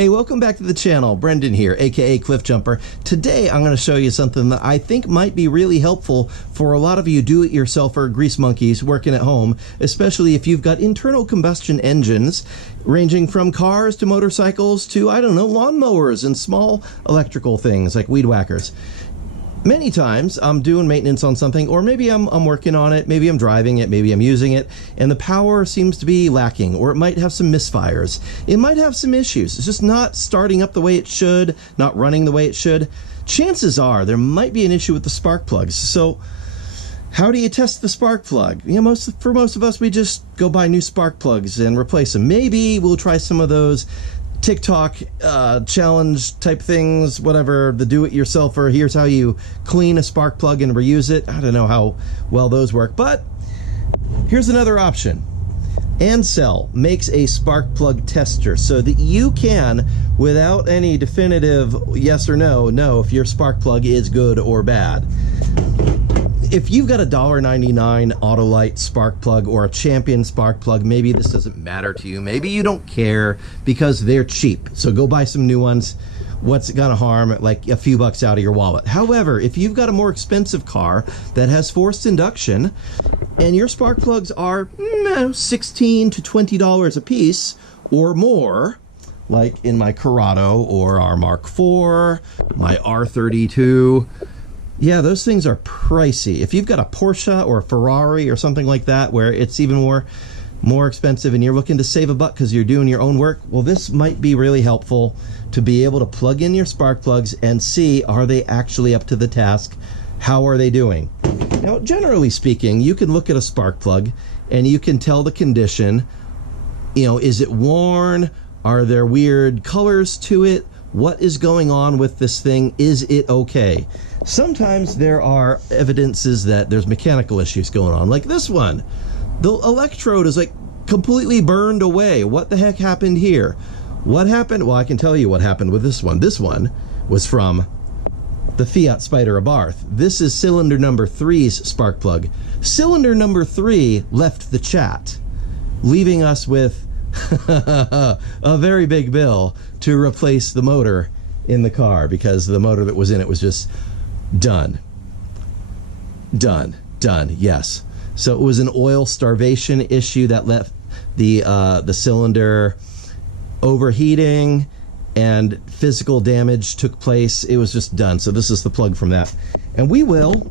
Hey, welcome back to the channel. Brendan here, aka Cliff Jumper. Today I'm going to show you something that I think might be really helpful for a lot of you do-it-yourselfer grease monkeys working at home, especially if you've got internal combustion engines ranging from cars to motorcycles to, I don't know, lawnmowers and small electrical things like weed whackers. Many times I'm doing maintenance on something, or maybe I'm working on it, maybe I'm driving it, maybe I'm using it, and the power seems to be lacking, or it might have some misfires. It might have some issues. It's just not starting up the way it should, not running the way it should. Chances are there might be an issue with the spark plugs. So how do you test the spark plug? You know, for most of us, we just go buy new spark plugs and replace them. Maybe we'll try some of those TikTok challenge type things, whatever, the do-it-yourselfer, here's how you clean a spark plug and reuse it. I don't know how well those work, but here's another option. ANCEL makes a spark plug tester so that you can, without any definitive yes or no, know if your spark plug is good or bad. If you've got a $1.99 Autolite spark plug or a Champion spark plug, maybe this doesn't matter to you. Maybe you don't care because they're cheap. So go buy some new ones. What's it gonna harm? Like a few bucks out of your wallet. However, if you've got a more expensive car that has forced induction and your spark plugs are $16 to $20 a piece or more, like in my Corrado or our Mk4, my R32, yeah, those things are pricey. If you've got a Porsche or a Ferrari or something like that where it's even more expensive and you're looking to save a buck because you're doing your own work, well, this might be really helpful to be able to plug in your spark plugs and see, are they actually up to the task? How are they doing? Now, generally speaking, you can look at a spark plug and you can tell the condition. You know, is it worn? Are there weird colors to it? What is going on with this thing? Is it okay? Sometimes there are evidences that there's mechanical issues going on, like this one. The electrode is like completely burned away. What the heck happened here? What happened? Well, I can tell you what happened with this one. This one was from the Fiat Spider Abarth. This is cylinder number 3's spark plug. Cylinder number 3 left the chat, leaving us with a very big bill to replace the motor in the car because the motor that was in it was just done, yes. So it was an oil starvation issue that left the cylinder overheating and physical damage took place. It was just done. So this is the plug from that. And we will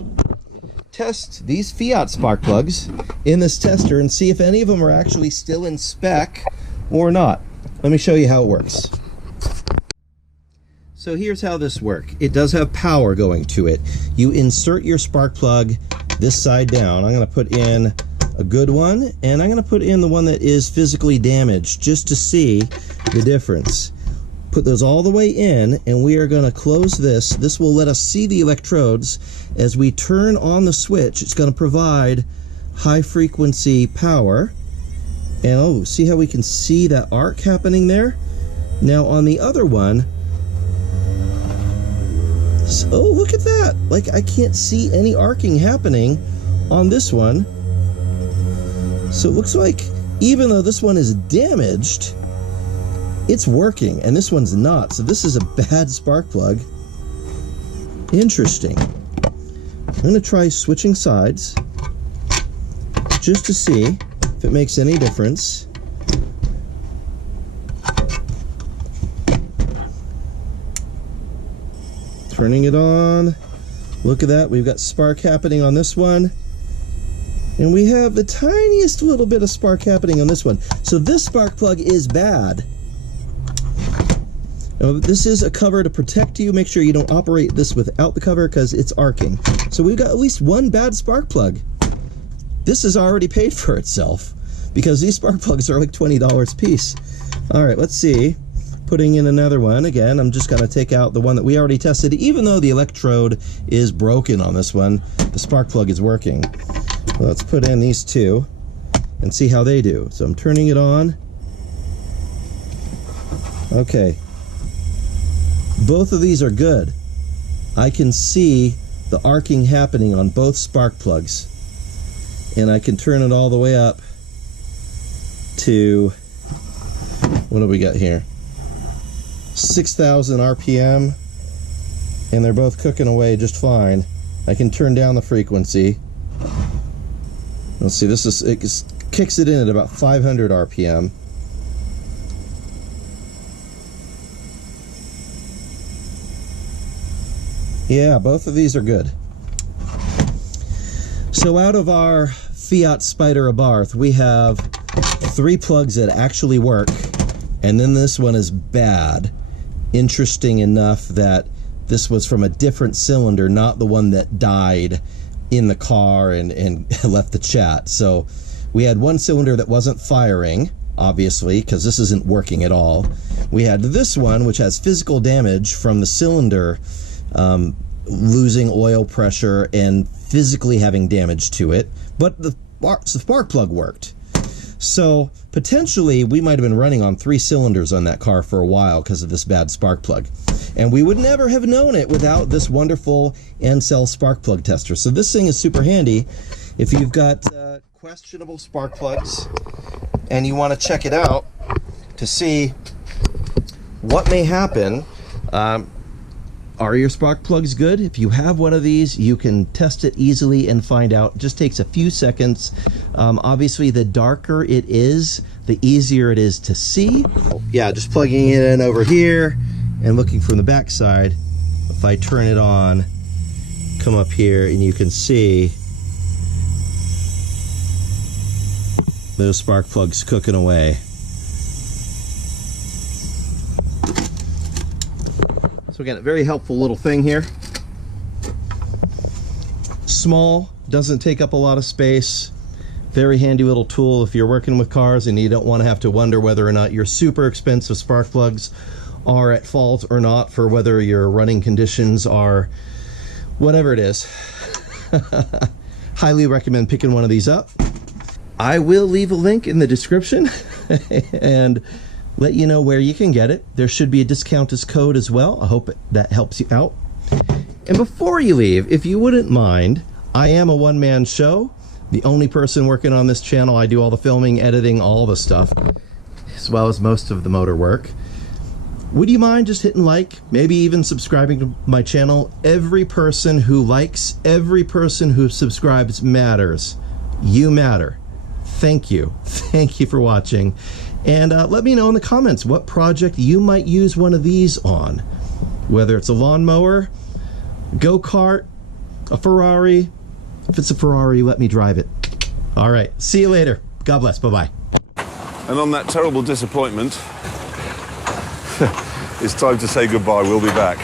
test these Fiat spark plugs in this tester and see if any of them are actually still in spec or not. Let me show you how it works. So here's how this works. It does have power going to it. You insert your spark plug this side down. I'm going to put in a good one, and I'm going to put in the one that is physically damaged just to see the difference. Put those all the way in, and we are going to close this. This will let us see the electrodes. As we turn on the switch, it's going to provide high frequency power. And oh, see how we can see that arc happening there? Now on the other one, oh, look at that. Like, I can't see any arcing happening on this one. So it looks like even though this one is damaged, it's working, and this one's not. So this is a bad spark plug. Interesting. I'm going to try switching sides just to see if it makes any difference. Turning it on. Look at that. We've got spark happening on this one. And we have the tiniest little bit of spark happening on this one. So this spark plug is bad. Now, this is a cover to protect you. Make sure you don't operate this without the cover because it's arcing. So we've got at least one bad spark plug. This has already paid for itself because these spark plugs are like $20 a piece. All right, let's see. Putting in another one. Again, I'm just going to take out the one that we already tested. Even though the electrode is broken on this one, the spark plug is working. Well, let's put in these two and see how they do. So I'm turning it on. Okay. Both of these are good. I can see the arcing happening on both spark plugs. And I can turn it all the way up to, what do we got here? 6,000 RPM, and they're both cooking away just fine. I can turn down the frequency. Let's see, it kicks it in at about 500 RPM. Yeah, both of these are good. So out of our Fiat Spider Abarth, we have 3 plugs that actually work, and then this one is bad. Interesting enough that this was from a different cylinder, not the one that died in the car and left the chat. So we had one cylinder that wasn't firing, obviously, because this isn't working at all. We had this one, which has physical damage from the cylinder losing oil pressure and physically having damage to it, but the spark plug worked. So potentially we might have been running on 3 cylinders on that car for a while because of this bad spark plug. And we would never have known it without this wonderful ANCEL Spark Plug Tester. So this thing is super handy if you've got questionable spark plugs and you want to check it out to see what may happen. Are your spark plugs good? If you have one of these, you can test it easily and find out. It just takes a few seconds. Obviously, the darker it is, the easier it is to see. Yeah, just plugging it in over here and looking from the back side. If I turn it on, come up here and you can see those spark plugs cooking away. So again, a very helpful little thing here. Small, doesn't take up a lot of space. Very handy little tool if you're working with cars and you don't want to have to wonder whether or not your super expensive spark plugs are at fault or not, for whether your running conditions are whatever it is. Highly recommend picking one of these up. I will leave a link in the description and let you know where you can get it. There should be a discount code as well. I hope that helps you out. And before you leave, if you wouldn't mind, I am a one-man show. The only person working on this channel. I do all the filming, editing, all the stuff, as well as most of the motor work. Would you mind just hitting like, maybe even subscribing to my channel? Every person who likes, every person who subscribes matters. You matter. Thank you. Thank you for watching. And let me know in the comments what project you might use one of these on. Whether it's a lawnmower, go-kart, a Ferrari. If it's a Ferrari, let me drive it. All right. See you later. God bless. Bye-bye. And on that terrible disappointment, it's time to say goodbye. We'll be back.